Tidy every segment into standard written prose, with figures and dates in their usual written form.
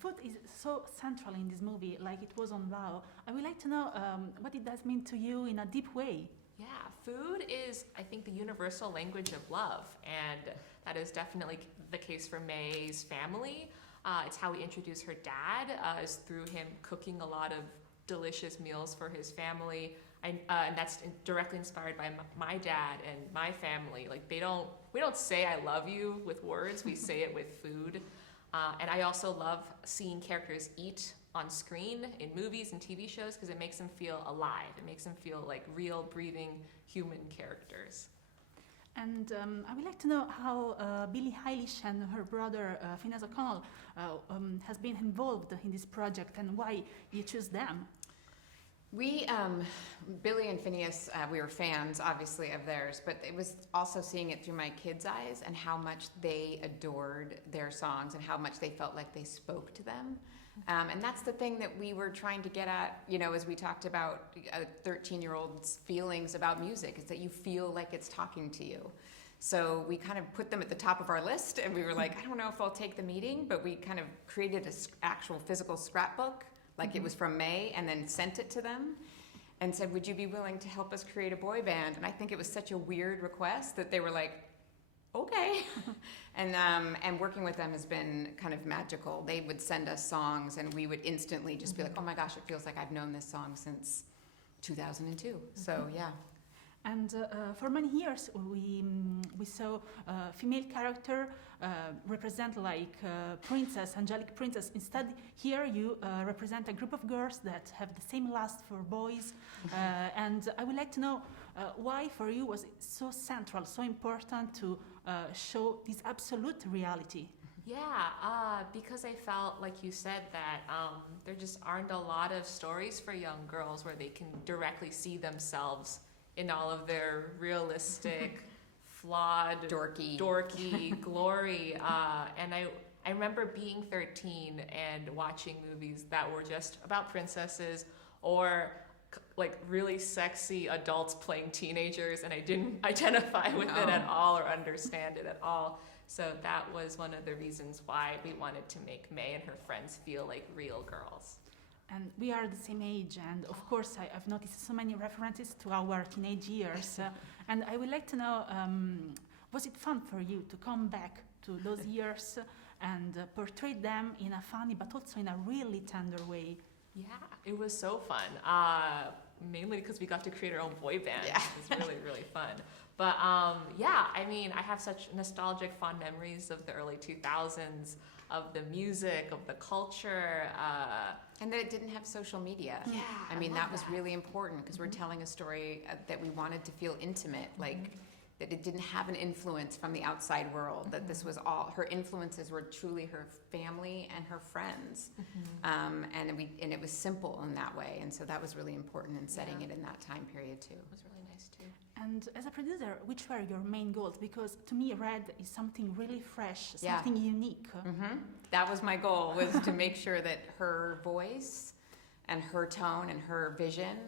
Food is so central in this movie, like it was on Wow. I would like to know what it does mean to you in a deep way. Yeah, food is, I think, the universal language of love, and that is definitely the case for May's family. It's how we introduce her dad, is through him cooking a lot of delicious meals for his family, and that's directly inspired by my dad and my family. Like we don't say "I love you" with words; we say it with food. And I also love seeing characters eat on screen in movies and TV shows because it makes them feel alive. It makes them feel like real, breathing human characters. And I would like to know how Billie Heilisch and her brother Phineas O'Connell has been involved in this project and why you choose them. We, Billy and Phineas, we were fans, obviously, of theirs, but it was also seeing it through my kids' eyes and how much they adored their songs and how much they felt like they spoke to them. And that's the thing that we were trying to get at, as we talked about a 13-year-old's feelings about music, is that you feel like it's talking to you. So we kind of put them at the top of our list, and we were like, I don't know if I'll take the meeting, but we kind of created an actual physical scrapbook, like it was from May, and then sent it to them and said, would you be willing to help us create a boy band? And I think it was such a weird request that they were like, okay. And working with them has been kind of magical. They would send us songs and we would instantly just be like, oh my gosh, it feels like I've known this song since 2002. So yeah. And for many years, we saw female character represent like princess, angelic princess. Instead, here you represent a group of girls that have the same lust for boys. And I would like to know why for you was it so central, so important to show this absolute reality? Yeah, because I felt, like you said, that there just aren't a lot of stories for young girls where they can directly see themselves in all of their realistic, flawed, dorky glory. And I remember being 13 and watching movies that were just about princesses or like really sexy adults playing teenagers, and I didn't identify with it at all or understand it at all. So that was one of the reasons why we wanted to make May and her friends feel like real girls. And we are the same age, and of course I've noticed so many references to our teenage years. And I would like to know, was it fun for you to come back to those years and portray them in a funny but also in a really tender way? Yeah, it was so fun. Mainly because we got to create our own boy band. Yeah. It was really, really fun. But yeah, I mean, I have such nostalgic, fond memories of the early 2000s, of the music, of the culture. And that it didn't have social media. Yeah, I mean, that was that. really important because we're telling a story that we wanted to feel intimate, like that it didn't have an influence from the outside world, that this was all, her influences were truly her family and her friends. And it was simple in that way. And so that was really important in setting it in that time period too. It was really nice too. And as a producer, which were your main goals? Because to me, Red is something really fresh, something unique. That was my goal, was to make sure that her voice and her tone and her vision,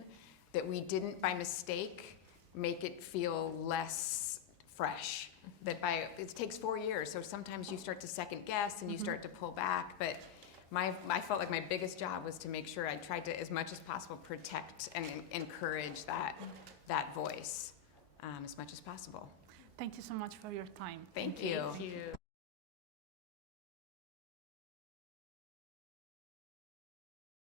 that we didn't by mistake make it feel less fresh. That it takes 4 years, so sometimes you start to second guess and you start to pull back, but I felt like my biggest job was to make sure I tried to, as much as possible, protect and encourage that voice as much as possible. Thank you so much for your time. Thank you. Thank you.